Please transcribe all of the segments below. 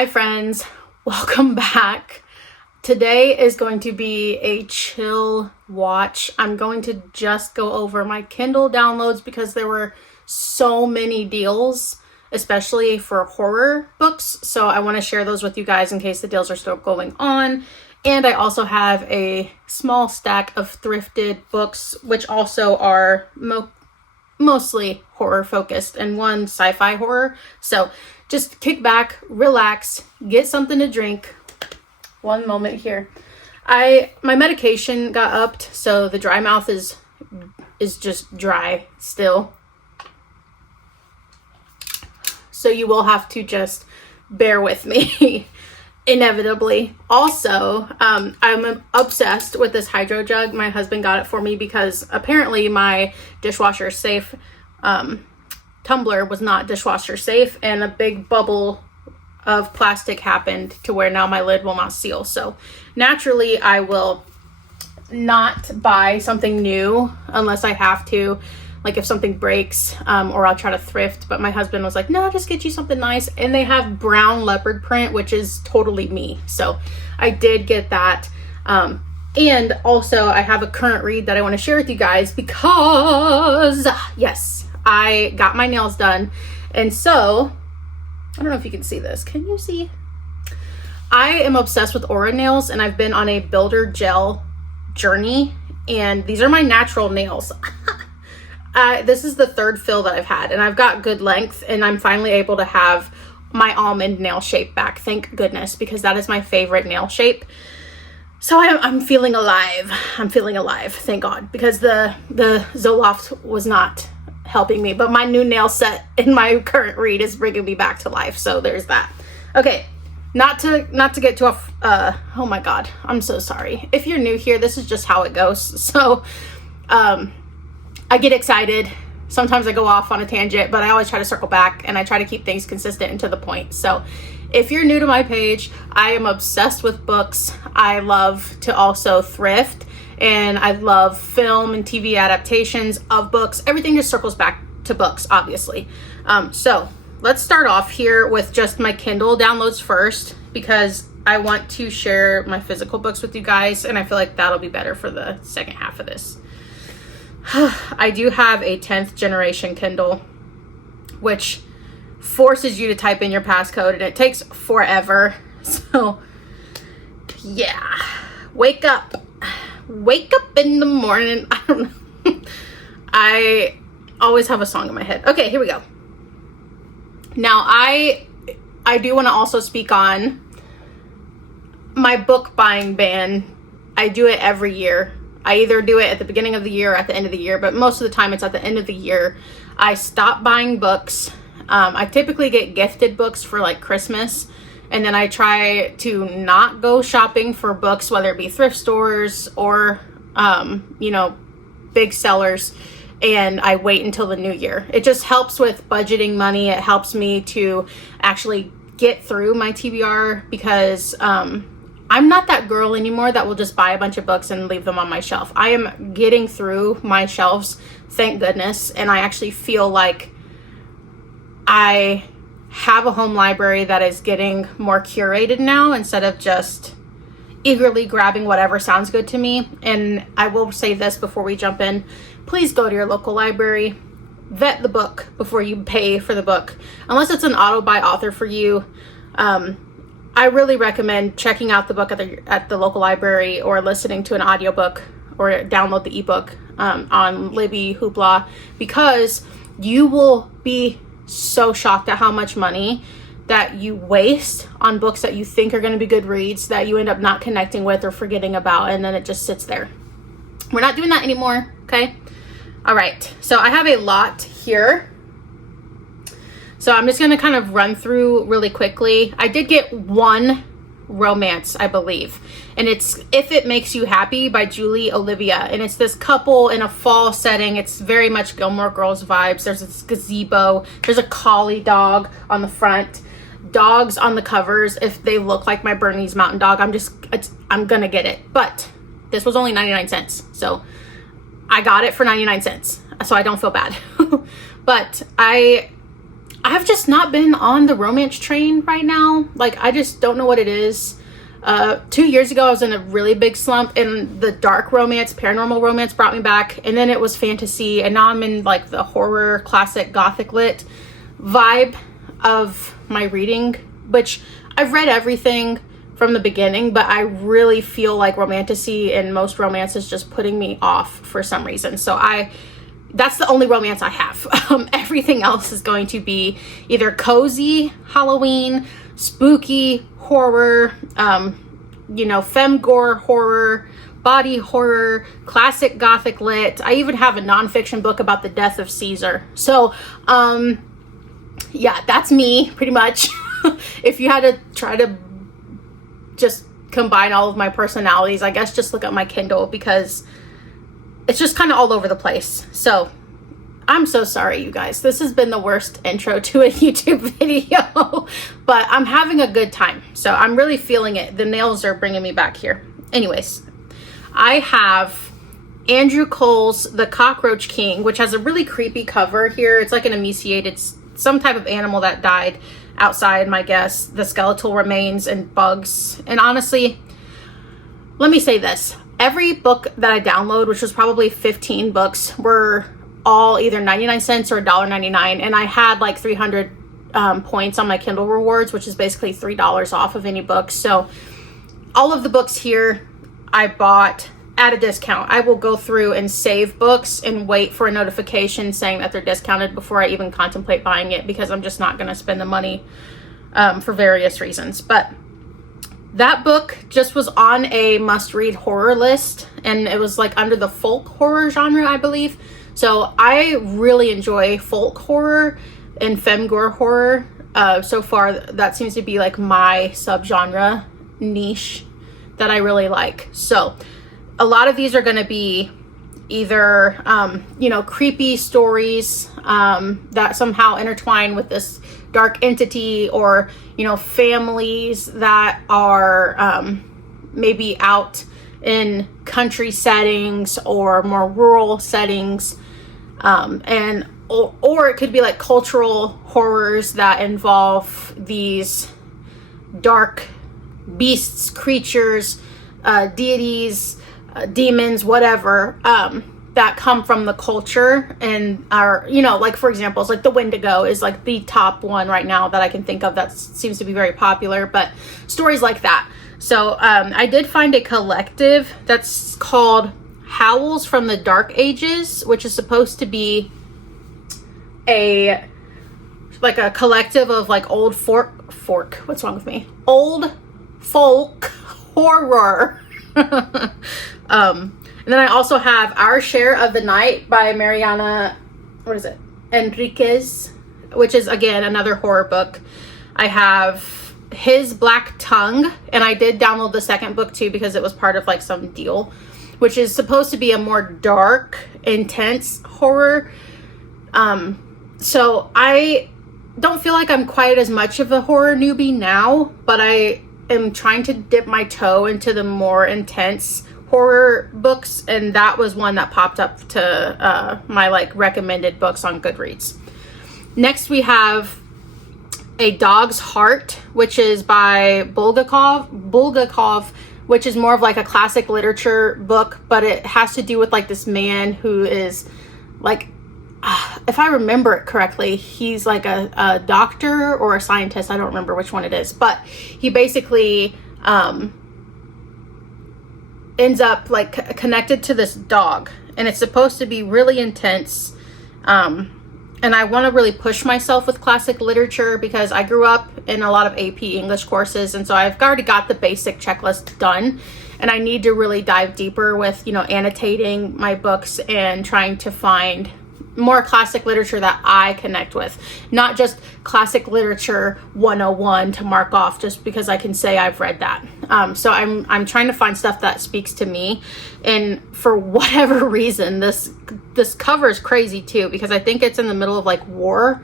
Hi friends, welcome back. Today is going to be a chill watch. I'm going to just go over my Kindle downloads because there were so many deals, especially for horror books. So I want to share those with you guys in case the deals are still going on. And I also have a small stack of thrifted books, which also are mostly horror focused and one sci-fi horror. So just kick back, relax, get something to drink. One moment here. My medication got upped, so the dry mouth is just dry still. So you will have to just bear with me inevitably. Also, I'm obsessed with this hydro jug. My husband got it for me because apparently my dishwasher safe tumbler was not dishwasher safe, and a big bubble of plastic happened to where now my lid will not seal. So naturally I will not buy something new unless I have to, like if something breaks, or I'll try to thrift. But my husband was like, no, just get you something nice. And they have brown leopard print, which is totally me. So I did get that. And also I have a current read that I want to share with you guys because yes, I got my nails done. And so I don't know if you can see this. Can you see? I am obsessed with Aura nails, and I've been on a builder gel journey, and these are my natural nails. This is the third fill that I've had, and I've got good length, and I'm finally able to have my almond nail shape back. Thank goodness, because that is my favorite nail shape. So I'm feeling alive. I'm feeling alive, thank God, because the Zoloft was not helping me, but my new nail set in my current read is bringing me back to life. So there's that. Okay, not to get to oh my God, I'm so sorry. If you're new here, this is just how it goes. So I get excited. Sometimes I go off on a tangent, but I always try to circle back, and I try to keep things consistent and to the point. So if you're new to my page, I am obsessed with books. I love to also thrift, and I love film and TV adaptations of books. Everything just circles back to books, obviously. So let's start off here with just my Kindle downloads first, because I want to share my physical books with you guys, and I feel like that'll be better for the second half of this. I do have a 10th generation Kindle, which forces you to type in your passcode, and it takes forever. So yeah, wake up in the morning. I don't know. I always have a song in my head. Okay, here we go. Now I do want to also speak on my book buying ban. I do it every year. I either do it at the beginning of the year or at the end of the year, but most of the time it's at the end of the year. I stop buying books. I typically get gifted books for like Christmas, and then I try to not go shopping for books, whether it be thrift stores or, big sellers, and I wait until the new year. It just helps with budgeting money. It helps me to actually get through my TBR, because I'm not that girl anymore that will just buy a bunch of books and leave them on my shelf. I am getting through my shelves, thank goodness, and I actually feel like I have a home library that is getting more curated now, instead of just eagerly grabbing whatever sounds good to me. And I will say this before we jump in: please go to your local library, vet the book before you pay for the book. Unless it's an auto buy author for you, I really recommend checking out the book at the local library, or listening to an audiobook, or download the ebook on Libby, Hoopla, because you will be so shocked at how much money that you waste on books that you think are going to be good reads that you end up not connecting with or forgetting about, and then it just sits there. We're not doing that anymore, okay? All right, so I have a lot here. So I'm just going to kind of run through really quickly. I did get one romance, I believe, and it's If It Makes You Happy by Julie Olivia, and it's this couple in a fall setting. It's very much Gilmore Girls vibes. There's this gazebo, there's a collie dog on the front, dogs on the covers. If they look like my Bernese Mountain Dog, I'm gonna get it. But this was only 99 cents, so I got it for 99 cents, so I don't feel bad. But I I've just not been on the romance train right now. Like, I just don't know what it is. 2 years ago, I was in a really big slump, and the dark romance, paranormal romance brought me back. And then it was fantasy. And now I'm in like the horror, classic, gothic lit vibe of my reading, which I've read everything from the beginning, but I really feel like romantasy and most romance is just putting me off for some reason. So that's the only romance I have. Everything else is going to be either cozy, Halloween, spooky, horror, femgore horror, body horror, classic gothic lit. I even have a nonfiction book about the death of Caesar. So, yeah, that's me pretty much. If you had to try to just combine all of my personalities, I guess just look at my Kindle, because it's just kind of all over the place. So I'm so sorry, you guys. This has been the worst intro to a YouTube video, but I'm having a good time. So I'm really feeling it. The nails are bringing me back here. Anyways, I have Andrew Cole's The Cockroach King, which has a really creepy cover here. It's like an emaciated, some type of animal that died outside, my guess. The skeletal remains and bugs. And honestly, let me say this. Every book that I download, which was probably 15 books, were all either 99 cents or $1.99. And I had like 300 points on my Kindle rewards, which is basically $3 off of any book. So all of the books here I bought at a discount. I will go through and save books and wait for a notification saying that they're discounted before I even contemplate buying it, because I'm just not going to spend the money for various reasons. But that book just was on a must-read horror list, and it was like under the folk horror genre, I believe. So I really enjoy folk horror and femgore horror. So far, that seems to be like my subgenre niche that I really like. So a lot of these are going to be either, creepy stories that somehow intertwine with this dark entity, or, families that are maybe out in country settings or more rural settings. Or it could be like cultural horrors that involve these dark beasts, creatures, deities, demons, whatever, that come from the culture and are, like, for example, it's like the Wendigo is like the top one right now that I can think of that seems to be very popular, but stories like that. So I did find a collective that's called Howls from the Dark Ages, which is supposed to be a collective of like old what's wrong with me? Old folk horror. And then I also have Our Share of the Night by Mariana, Enriquez, which is, again, another horror book. I have His Black Tongue, and I did download the second book too because it was part of like some deal, which is supposed to be a more dark, intense horror. So I don't feel like I'm quite as much of a horror newbie now, but I am trying to dip my toe into the more intense horror books, and that was one that popped up to my like recommended books on Goodreads. Next we have A Dog's Heart, which is by Bulgakov, which is more of like a classic literature book, but it has to do with like this man who is like, if I remember it correctly, he's like a doctor or a scientist. I don't remember which one it is, but he basically ends up like connected to this dog, and it's supposed to be really intense. And I want to really push myself with classic literature because I grew up in a lot of AP English courses, and so I've already got the basic checklist done, and I need to really dive deeper with, annotating my books and trying to find more classic literature that I connect with, not just classic literature 101 to mark off just because I can say I've read that. So I'm trying to find stuff that speaks to me, and for whatever reason, this cover is crazy too, because I think it's in the middle of like war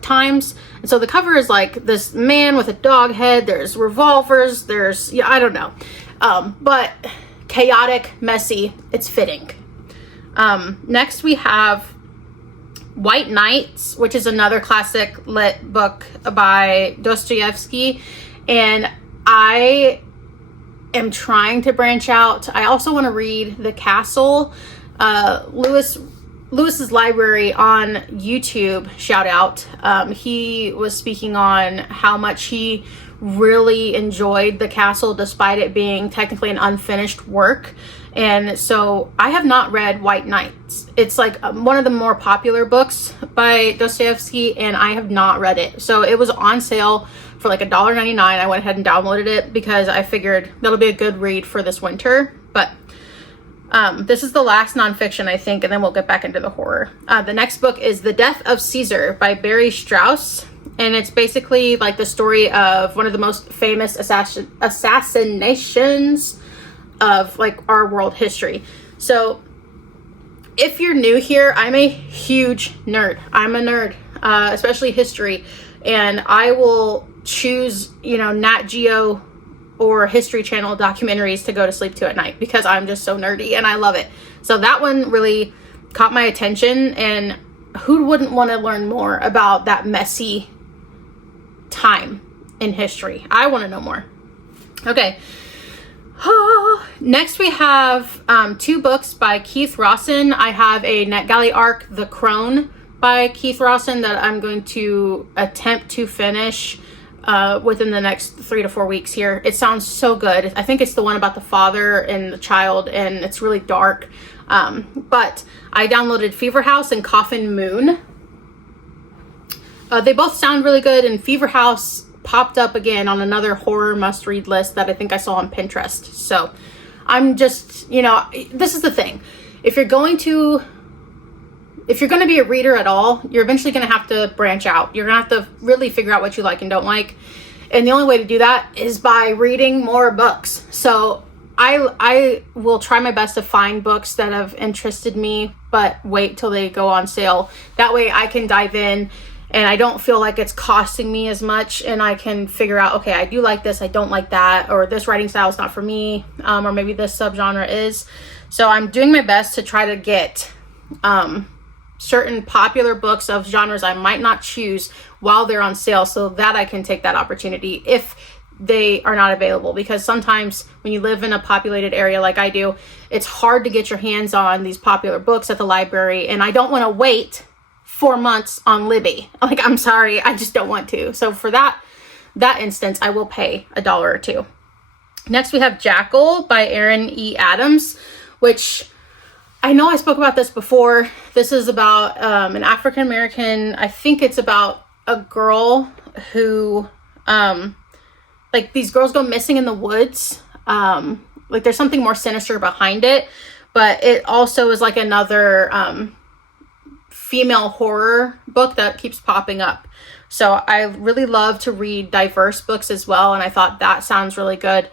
times, and so the cover is like this man with a dog head. There's revolvers. There's I don't know, but chaotic, messy. It's fitting. Next we have White Nights, which is another classic lit book by Dostoevsky. And I am trying to branch out. I also want to read The Castle. Lewis's library on YouTube, shout out. He was speaking on how much he really enjoyed The Castle despite it being technically an unfinished work. And so I have not read White Nights. It's like one of the more popular books by Dostoevsky, and I have not read it. So it was on sale for like $1.99. I went ahead and downloaded it because I figured that'll be a good read for this winter. But this is the last nonfiction, I think, and then we'll get back into the horror. The next book is The Death of Caesar by Barry Strauss. And it's basically like the story of one of the most famous assassinations of like our world history. So if you're new here, I'm a huge nerd. I'm a nerd, especially history. And I will choose, Nat Geo or History Channel documentaries to go to sleep to at night because I'm just so nerdy and I love it. So that one really caught my attention, and who wouldn't want to learn more about that messy time in history? I want to know more. Okay. Next we have 2 books by Keith Rawson. I have a NetGalley ARC, The Crone by Keith Rawson, that I'm going to attempt to finish within the next 3 to 4 weeks here. It sounds so good. I think it's the one about the father and the child, and it's really dark. But I downloaded Fever House and Coffin Moon. They both sound really good, and Fever House popped up again on another horror must-read list that I think I saw on Pinterest. So I'm just, this is the thing. If you're going to be a reader at all, you're eventually going to have to branch out. You're going to have to really figure out what you like and don't like. And the only way to do that is by reading more books. So I will try my best to find books that have interested me, but wait till they go on sale. That way I can dive in and I don't feel like it's costing me as much, and I can figure out, okay, I do like this, I don't like that, or this writing style is not for me, or maybe this subgenre is. So I'm doing my best to try to get certain popular books of genres I might not choose while they're on sale, so that I can take that opportunity if they are not available. Because sometimes when you live in a populated area like I do, it's hard to get your hands on these popular books at the library, and I don't want to wait 4 months on Libby. Like, I'm sorry, I just don't want to. So for that instance, I will pay $1 or $2. Next we have Jackal by Aaron E. Adams, which I know I spoke about this before. This is about an African American. I think it's about a girl who like these girls go missing in the woods. Like there's something more sinister behind it, but it also is like another female horror book that keeps popping up. So I really love to read diverse books as well, and I thought that sounds really good.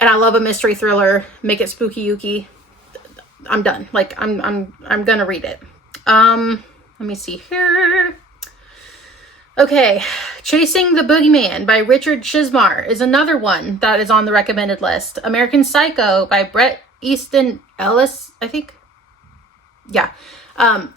And I love a mystery thriller. Make it spooky yuki. I'm done. Like I'm gonna read it. Let me see here. Okay, Chasing the Boogeyman by Richard Chizmar is another one that is on the recommended list. American Psycho by Bret Easton Ellis, I think. Yeah.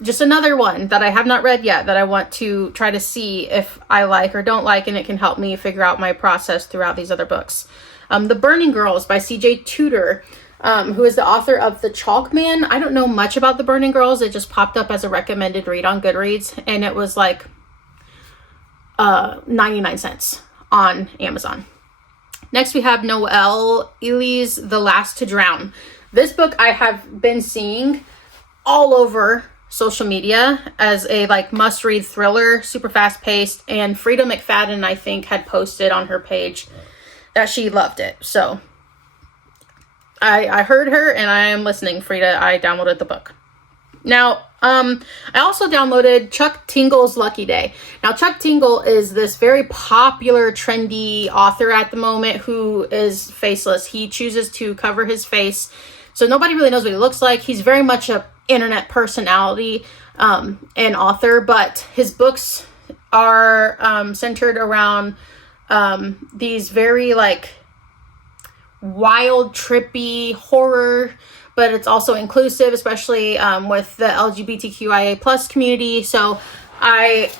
Just another one that I have not read yet that I want to try to see if I like or don't like, and it can help me figure out my process throughout these other books. The Burning Girls by C.J. Tudor, who is the author of The Chalk Man. I don't know much about The Burning Girls. It just popped up as a recommended read on Goodreads, and it was like 99 cents on Amazon. Next we have Noelle Ely's The Last to Drown. This book I have been seeing all over social media as a like must-read thriller, super fast-paced, and Frida McFadden, I think, had posted on her page that she loved it. So I heard her and I am listening. Frida, I downloaded the book. Now, I also downloaded Chuck Tingle's Lucky Day. Now, Chuck Tingle is this very popular, trendy author at the moment who is faceless. He chooses to cover his face, so nobody really knows what he looks like. He's very much a internet personality and author, but his books are centered around these very like wild, trippy horror but it's also inclusive, especially with the LGBTQIA plus community. So I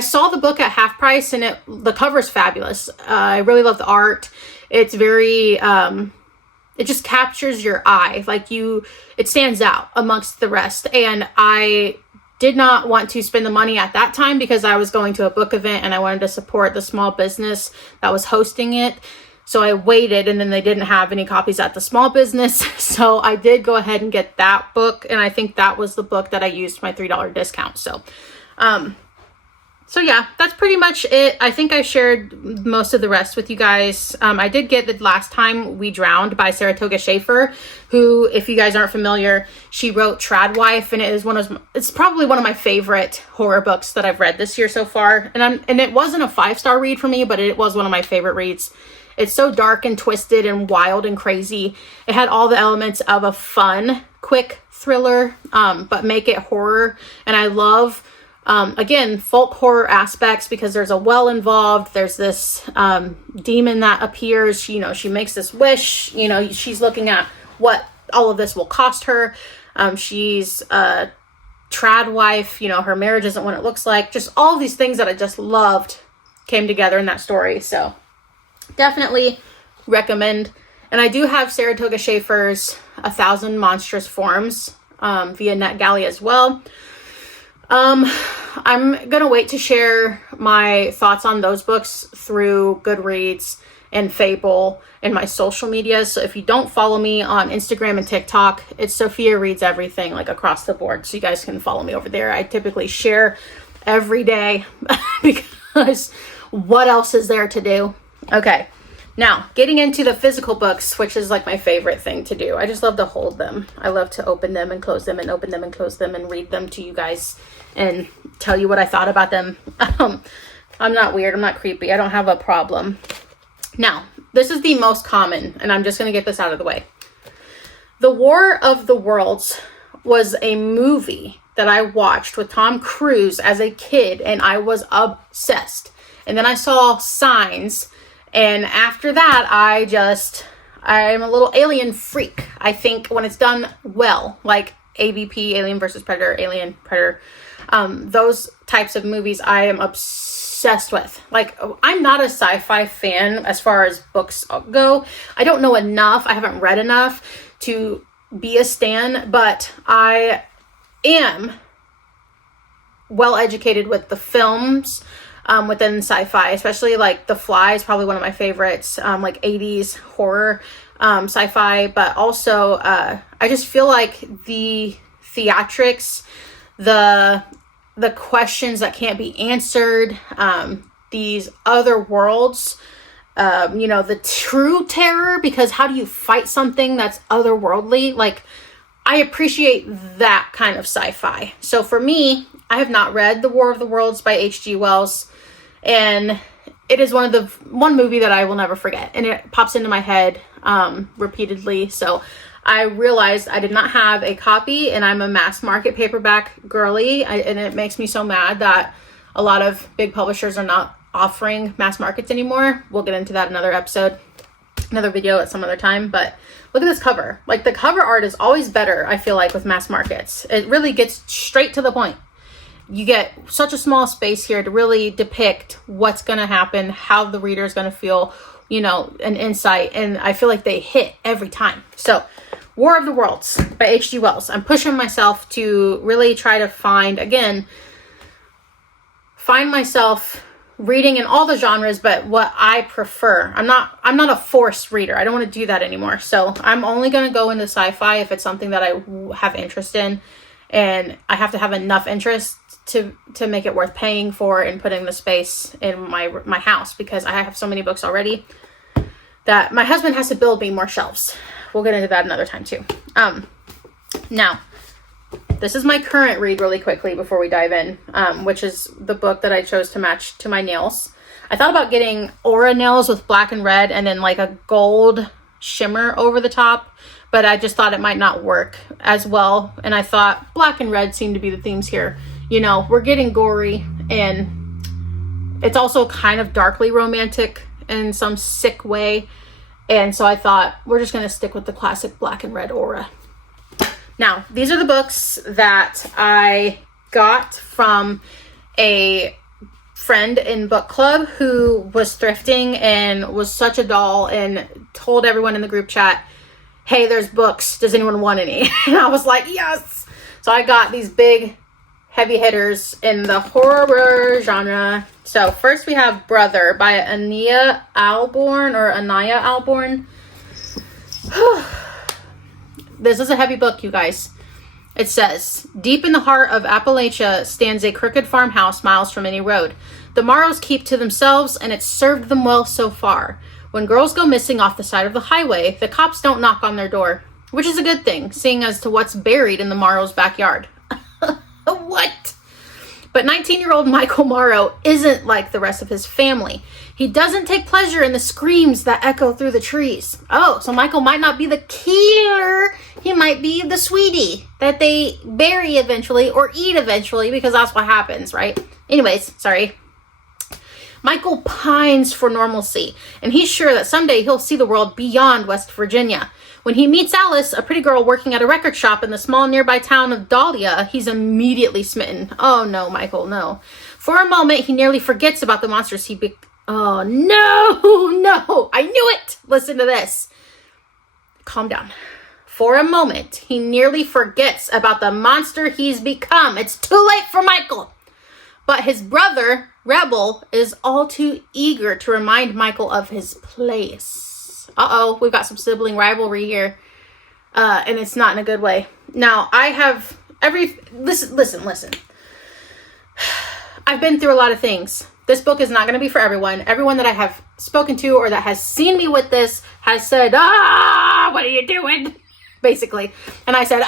saw the book at half price, and the cover is fabulous. I really love the art. It's very, it just captures your eye. Like it stands out amongst the rest. And I did not want to spend the money at that time because I was going to a book event and I wanted to support the small business that was hosting it. So I waited, and then they didn't have any copies at the small business. So I did go ahead and get that book. And I think that was the book that I used my $3 discount. So yeah, that's pretty much it. I think I shared most of the rest with you guys. I did get The Last Time We Drowned by Saratoga Schaefer, who, if you guys aren't familiar, she wrote Tradwife, and it's probably one of my favorite horror books that I've read this year so far. And it wasn't a 5-star read for me, but it was one of my favorite reads. It's so dark and twisted and wild and crazy. It had all the elements of a fun, quick thriller, but make it horror. And I love, again, folk horror aspects because there's a well involved. There's this demon that appears. She makes this wish. She's looking at what all of this will cost her. She's a trad wife. Her marriage isn't what it looks like. Just all these things that I just loved came together in that story. So definitely recommend. And I do have Saratoga Schaefer's 1,000 Monstrous Forms via NetGalley as well. I'm gonna wait to share my thoughts on those books through Goodreads and Fable and my social media. So if you don't follow me on Instagram and TikTok, it's Sophia Reads Everything, like across the board. So you guys can follow me over there. I typically share every day because what else is there to do? Okay. Now, getting into the physical books, which is like my favorite thing to do. I just love to hold them. I love to open them and close them and open them and close them and read them to you guys and tell you what I thought about them. I'm not weird. I'm not creepy. I don't have a problem. Now, this is the most common, and I'm just going to get this out of the way. The War of the Worlds was a movie that I watched with Tom Cruise as a kid, and I was obsessed. And then I saw Signs. And after that, I'm a little alien freak. I think when it's done well, like AVP, Alien versus Predator, Alien, Predator, those types of movies I am obsessed with. Like, I'm not a sci-fi fan as far as books go. I don't know enough. I haven't read enough to be a stan, but I am well educated with the films within sci-fi, especially like The Fly is probably one of my favorites, like 80s horror sci-fi, but also I just feel like the theatrics, the questions that can't be answered, these other worlds, the true terror, because how do you fight something that's otherworldly? Like, I appreciate that kind of sci-fi. So for me, I have not read The War of the Worlds by H.G. Wells, and it is one movie that I will never forget, and it pops into my head repeatedly. So I realized I did not have a copy, and I'm a mass market paperback girly, and it makes me so mad that a lot of big publishers are not offering mass markets anymore. We'll get into that in another episode, another video at some other time, but look at this cover. Like, the cover art is always better, I feel like, with mass markets. It really gets straight to the point. You get such a small space here to really depict what's going to happen, how the reader is going to feel, an insight. And I feel like they hit every time. So War of the Worlds by H.G. Wells. I'm pushing myself to really try to find myself reading in all the genres, but what I prefer. I'm not a forced reader. I don't want to do that anymore. So I'm only going to go into sci-fi if it's something that I have interest in, and I have to have enough interest to make it worth paying for and putting the space in my house, because I have so many books already that my husband has to build me more shelves. We'll get into that another time too. Now, this is my current read really quickly before we dive in, which is the book that I chose to match to my nails. I thought about getting Aura nails with black and red and then like a gold shimmer over the top, but I just thought it might not work as well. And I thought black and red seem to be the themes here. We're getting gory, and it's also kind of darkly romantic in some sick way. And so I thought we're just going to stick with the classic black and red Aura. Now, these are the books that I got from a friend in book club who was thrifting and was such a doll and told everyone in the group chat, hey, there's books. Does anyone want any? And I was like, yes. So I got these big heavy hitters in the horror genre. So first we have Brother by Anaya Alborn. This is a heavy book, you guys. It says, deep in the heart of Appalachia stands a crooked farmhouse miles from any road. The Morrows keep to themselves, and it's served them well so far. When girls go missing off the side of the highway, the cops don't knock on their door, which is a good thing, seeing as to what's buried in the Morrows' backyard. What? But 19-year-old Michael Morrow isn't like the rest of his family. He doesn't take pleasure in the screams that echo through the trees. Oh, so Michael might not be the killer. He might be the sweetie that they bury eventually or eat eventually, because that's what happens, right? Anyways, sorry. Michael pines for normalcy, and he's sure that someday he'll see the world beyond West Virginia. When he meets Alice, a pretty girl working at a record shop in the small nearby town of Dahlia, he's immediately smitten. Oh no, Michael, no. For a moment, he nearly forgets about the monsters Oh no, I knew it. Listen to this. Calm down. For a moment, he nearly forgets about the monster he's become. It's too late for Michael. But his brother, Rebel, is all too eager to remind Michael of his place. Uh-oh, we've got some sibling rivalry here. And it's not in a good way. Now, I have listen. I've been through a lot of things. This book is not going to be for everyone. Everyone that I have spoken to or that has seen me with this has said, what are you doing? Basically. And I said,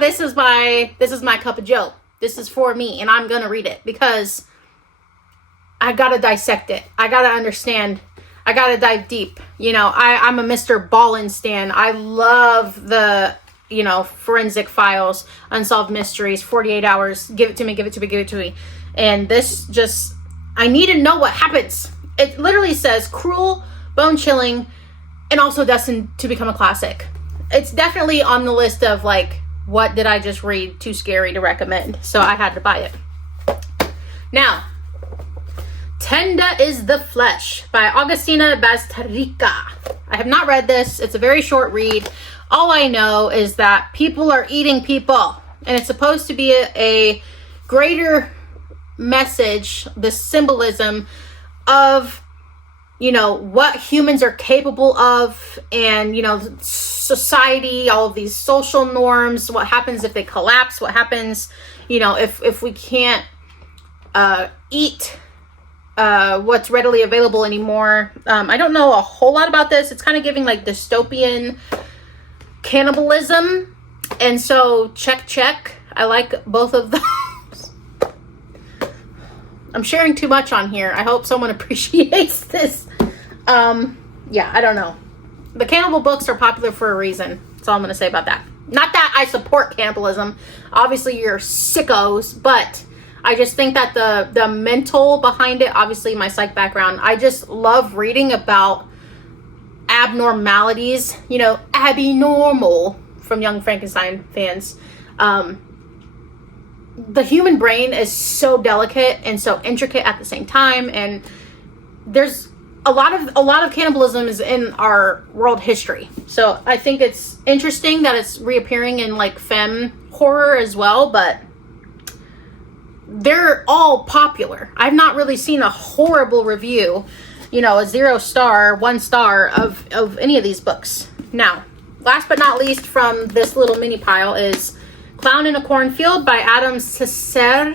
this is my cup of joe. This is for me, and I'm going to read it because I got to dissect it. I got to understand. I got to dive deep. You know, I'm a Mr. Ballin stan. I love the, forensic files, unsolved mysteries, 48 hours. Give it to me. And this just, I need to know what happens. It literally says cruel, bone-chilling, and also destined to become a classic. It's definitely on the list of, what did I just read? Too scary to recommend. So I had to buy it. Now, Tenda is the Flesh by Agustina Bazterrica. I have not read this. It's a very short read. All I know is that people are eating people. And it's supposed to be a greater message, the symbolism of, what humans are capable of, and, society, all of these social norms, what happens if they collapse, what happens, if we can't eat what's readily available anymore. I don't know a whole lot about this. It's kind of giving dystopian cannibalism. And so check. I like both of those. I'm sharing too much on here. I hope someone appreciates this. Yeah, I don't know. The cannibal books are popular for a reason. That's all I'm going to say about that. Not that I support cannibalism. Obviously, you're sickos, but I just think that the mental behind it, obviously my psych background, I just love reading about abnormalities, Abby Normal from Young Frankenstein fans. The human brain is so delicate and so intricate at the same time, and there's a lot of cannibalism is in our world history. So I think it's interesting that it's reappearing in femme horror as well, but they're all popular. I've not really seen a horrible review, a 0 star, 1 star of any of these books. Now, last but not least from this little mini pile is Clown in a Cornfield by Adam Cesare.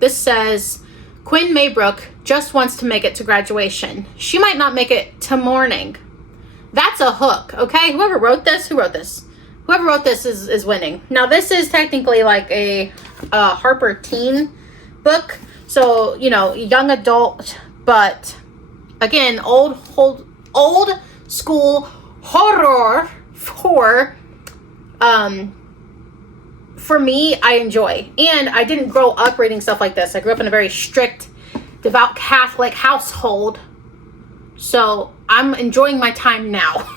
This says, Quinn Maybrook just wants to make it to graduation. She might not make it to morning. That's a hook, okay? Whoever wrote this is winning. Now, this is technically a Harper teen book. So, young adult, but again, old school horror for me, I enjoy. And I didn't grow up reading stuff like this. I grew up in a very strict, devout Catholic household. So I'm enjoying my time now.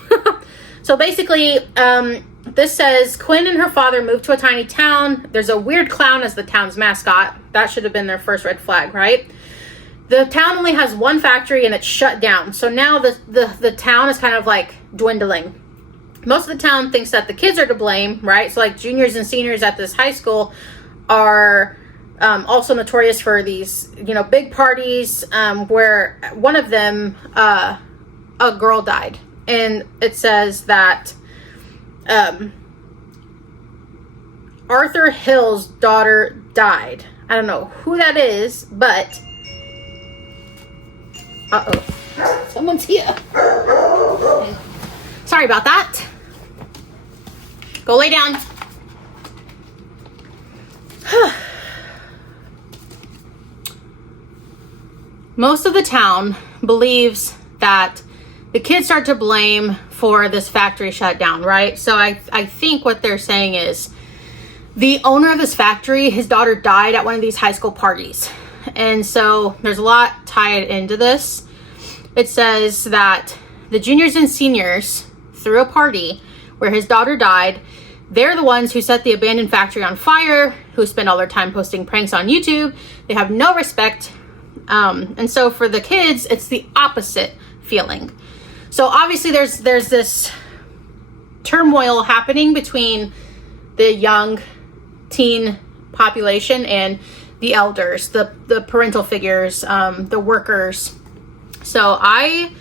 So basically, this says, Quinn and her father moved to a tiny town. There's a weird clown as the town's mascot. That should have been their first red flag, right? The town only has one factory and it's shut down. So now the town is kind of like dwindling. Most of the town thinks that the kids are to blame, right? So like juniors and seniors at this high school are also notorious for these, you know, big parties where one of them, a girl died. And it says that Arthur Hill's daughter died. I don't know who that is, but... Uh-oh. Someone's here. Sorry about that. Go lay down. Most of the town believes that the kids are to blame for this factory shutdown, right? So I think what they're saying is the owner of this factory, his daughter died at one of these high school parties. And so there's a lot tied into this. It says that the juniors and seniors threw a party where his daughter died. They're the ones who set the abandoned factory on fire, who spend all their time posting pranks on YouTube. They have no respect. And so for the kids, it's the opposite feeling. So obviously there's this turmoil happening between the young teen population and the elders, the parental figures, the workers. So I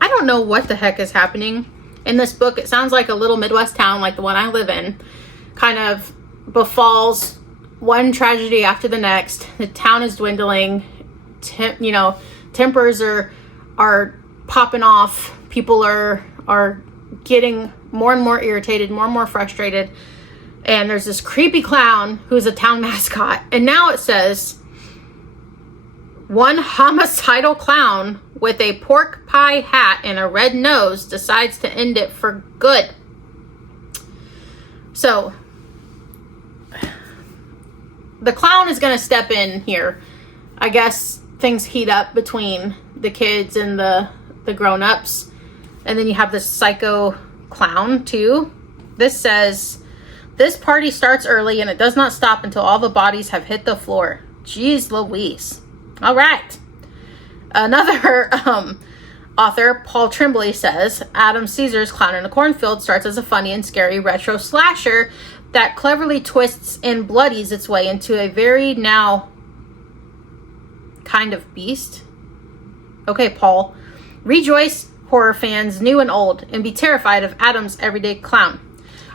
don't know what the heck is happening in this book. It sounds like a little Midwest town like the one I live in kind of befalls one tragedy after the next. The town is dwindling. Tempers are popping off. People are getting more and more irritated, more and more frustrated. And there's this creepy clown who's a town mascot. And now it says, one homicidal clown with a pork pie hat and a red nose decides to end it for good. So the clown is going to step in here. I guess things heat up between the kids and the grown-ups. And then you have this psycho clown too. This says, this party starts early and it does not stop until all the bodies have hit the floor. Jeez Louise. All right. Another author, Paul Tremblay, says, Adam Caesar's Clown in a Cornfield starts as a funny and scary retro slasher that cleverly twists and bloodies its way into a very now kind of beast. Okay, Paul. Rejoice, horror fans, new and old, and be terrified of Adam's everyday clown.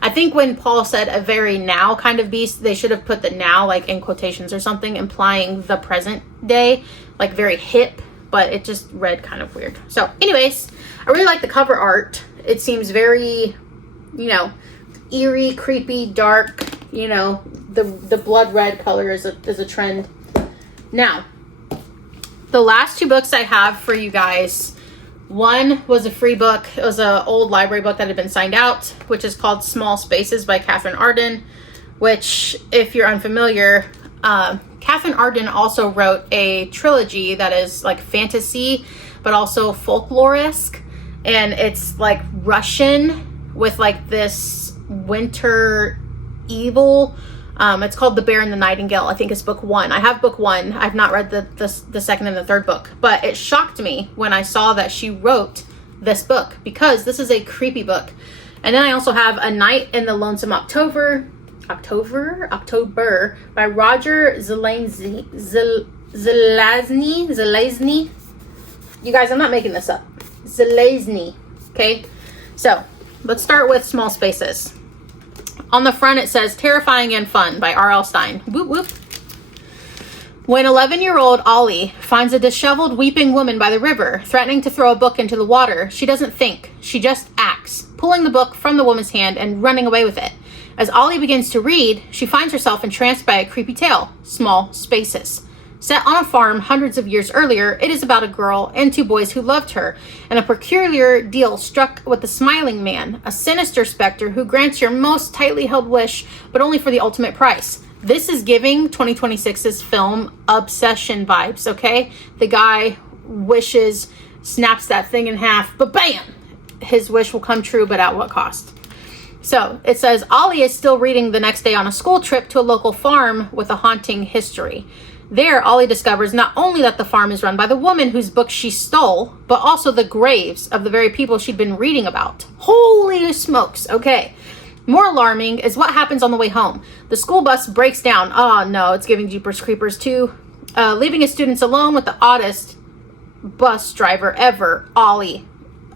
I think when Paul said a very now kind of beast, they should have put the now like in quotations or something, implying the present day, like very hip, but it just read kind of weird. So anyways, I really like the cover art. It seems very, eerie, creepy, dark, the blood red color is a trend. Now, the last two books I have for you guys, one was a free book. It was an old library book that had been signed out, which is called Small Spaces by Catherine Arden, which, if you're unfamiliar, Catherine Arden also wrote a trilogy that is like fantasy, but also folklore-esque. And it's like Russian with like this winter evil. It's called The Bear and the Nightingale. I think it's book one. I have book one. I've not read the second and the third book, but it shocked me when I saw that she wrote this book because this is a creepy book. And then I also have A Night in the Lonesome October by Roger Zelazny. You guys, I'm not making this up. Zelazny. Okay. So let's start with Small Spaces. On the front, it says Terrifying and Fun by R.L. Stine. Whoop, whoop. When 11-year-old Ollie finds a disheveled, weeping woman by the river, threatening to throw a book into the water, she doesn't think. She just acts, pulling the book from the woman's hand and running away with it. As Ollie begins to read, she finds herself entranced by a creepy tale, Small Spaces. Set on a farm hundreds of years earlier, it is about a girl and two boys who loved her, and a peculiar deal struck with the Smiling Man, a sinister specter who grants your most tightly held wish, but only for the ultimate price. This is giving 2026's film Obsession vibes, okay? The guy wishes, snaps that thing in half, but bam! his wish will come true, but at what cost? So it says, Ollie is still reading the next day on a school trip to a local farm with a haunting history. There, Ollie discovers not only that the farm is run by the woman whose book she stole, but also the graves of the very people she'd been reading about. Holy smokes. Okay. More alarming is what happens on the way home. The school bus breaks down. Oh no, it's giving Jeepers Creepers too. Leaving his students alone with the oddest bus driver ever. Ollie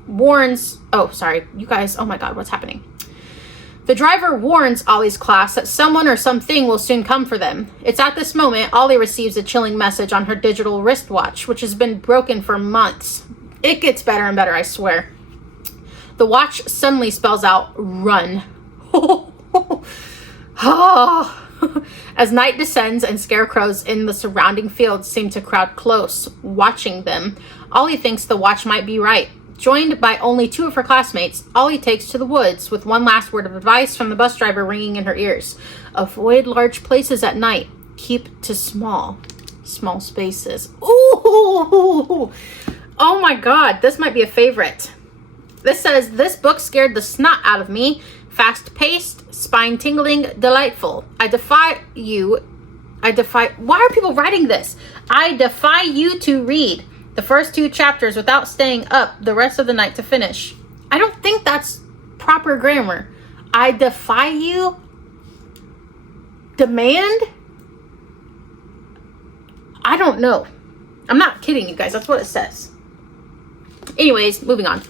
warns... Oh, sorry. You guys, oh my God, what's happening? The driver warns Ollie's class that someone or something will soon come for them. It's at this moment Ollie receives a chilling message on her digital wristwatch, which has been broken for months. It gets better and better, I swear. The watch suddenly spells out, run. As night descends and scarecrows in the surrounding fields seem to crowd close, watching them, Ollie thinks the watch might be right. Joined by only 2 of her classmates, Ollie takes to the woods with one last word of advice from the bus driver ringing in her ears. Avoid large places at night. Keep to small spaces. Ooh! Oh my God, this might be a favorite. This says, this book scared the snot out of me. Fast-paced, spine-tingling, delightful. Why are people writing this? I defy you to read the first 2 chapters without staying up the rest of the night to finish. I don't think that's proper grammar. I defy you? Demand? I don't know. I'm not kidding you guys. That's what it says. Anyways, moving on.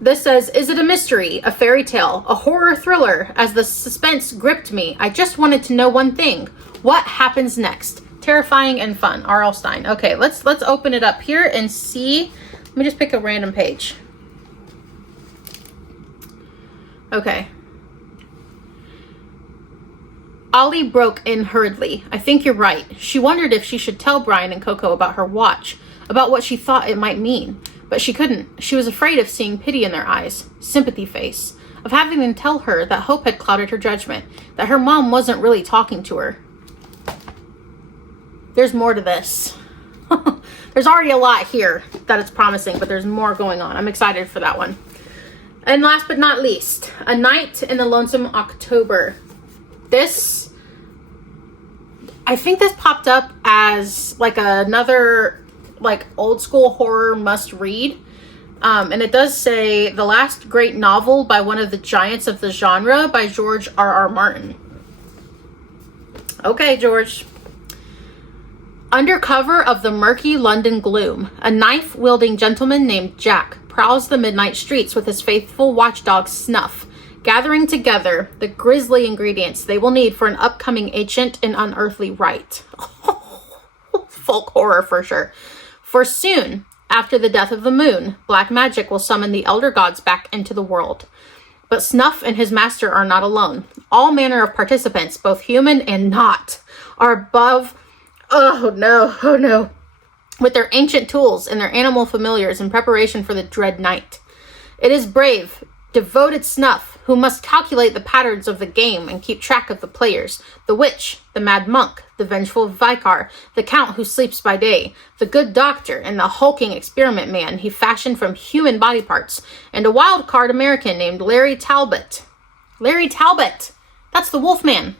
This says, is it a mystery, a fairy tale, a horror thriller? As the suspense gripped me, I just wanted to know one thing. What happens next? Terrifying and fun. R.L. Stine. Okay, let's open it up here and see. Let me just pick a random page. Okay. Ollie broke in hurriedly. I think you're right. She wondered if she should tell Brian and Coco about her watch, about what she thought it might mean. But she couldn't. She was afraid of seeing pity in their eyes, sympathy face, of having them tell her that hope had clouded her judgment, that her mom wasn't really talking to her. There's more to this. There's already a lot here that it's promising, but there's more going on. I'm excited for that one. And last but not least, A Night in the Lonesome October. This, I think this popped up as like another like old school horror must read. And it does say the last great novel by one of the giants of the genre by George R.R. Martin. Okay, George. Under cover of the murky London gloom, a knife-wielding gentleman named Jack prowls the midnight streets with his faithful watchdog Snuff, gathering together the grisly ingredients they will need for an upcoming ancient and unearthly rite. Folk horror for sure. For soon, after the death of the moon, black magic will summon the elder gods back into the world. But Snuff and his master are not alone. All manner of participants, both human and not, are above... Oh no. With their ancient tools and their animal familiars in preparation for the dread night. It is brave, devoted Snuff who must calculate the patterns of the game and keep track of the players. The witch, the mad monk, the vengeful vicar, the count who sleeps by day, the good doctor, and the hulking experiment man he fashioned from human body parts, and a wild card American named Larry Talbot. Larry Talbot! That's the Wolfman.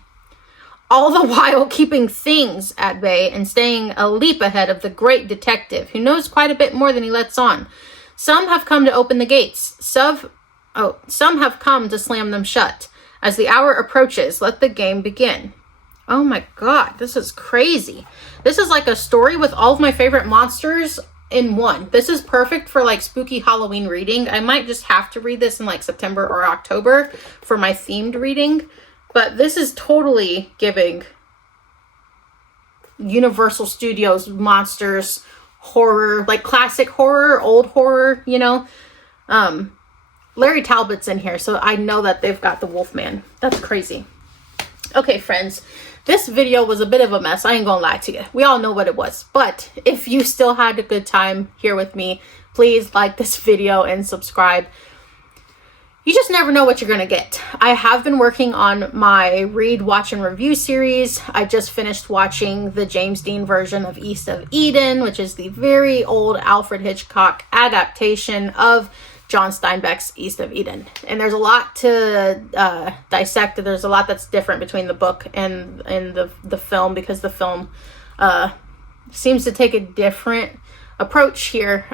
All the while keeping things at bay and staying a leap ahead of the great detective who knows quite a bit more than he lets on. Some have come to open the gates. Some have come to slam them shut. As the hour approaches, let the game begin. Oh my God, this is crazy. This is like a story with all of my favorite monsters in one. This is perfect for like spooky Halloween reading. I might just have to read this in like September or October for my themed reading. But this is totally giving Universal Studios monsters, horror, like classic horror, old horror, you know. Larry Talbot's in here, so I know that they've got the Wolfman. That's crazy. Okay, friends, this video was a bit of a mess. I ain't gonna lie to you. We all know what it was. But if you still had a good time here with me, please like this video and subscribe. You just never know what you're going to get. I have been working on my read, watch, and review series. I just finished watching the James Dean version of East of Eden, which is the very old Alfred Hitchcock adaptation of John Steinbeck's East of Eden. And there's a lot to dissect. There's a lot that's different between the book and the film, because the film seems to take a different approach here,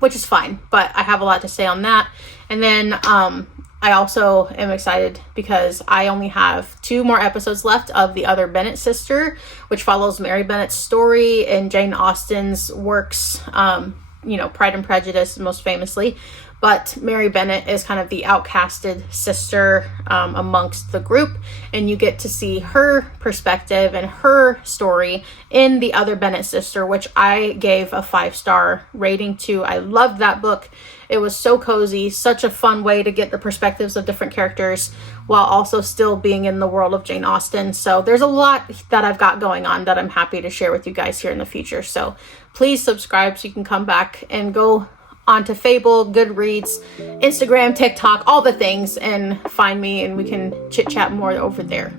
which is fine, but I have a lot to say on that. And then I also am excited because I only have 2 more episodes left of The Other Bennett Sister, which follows Mary Bennett's story in Jane Austen's works, Pride and Prejudice most famously. But Mary Bennett is kind of the outcasted sister amongst the group, and you get to see her perspective and her story in The Other Bennett Sister, which I gave a 5-star rating to. I loved that book. It was so cozy, such a fun way to get the perspectives of different characters while also still being in the world of Jane Austen. So there's a lot that I've got going on that I'm happy to share with you guys here in the future. So please subscribe so you can come back and go onto Fable, Goodreads, Instagram, TikTok, all the things, and find me, and we can chit chat more over there.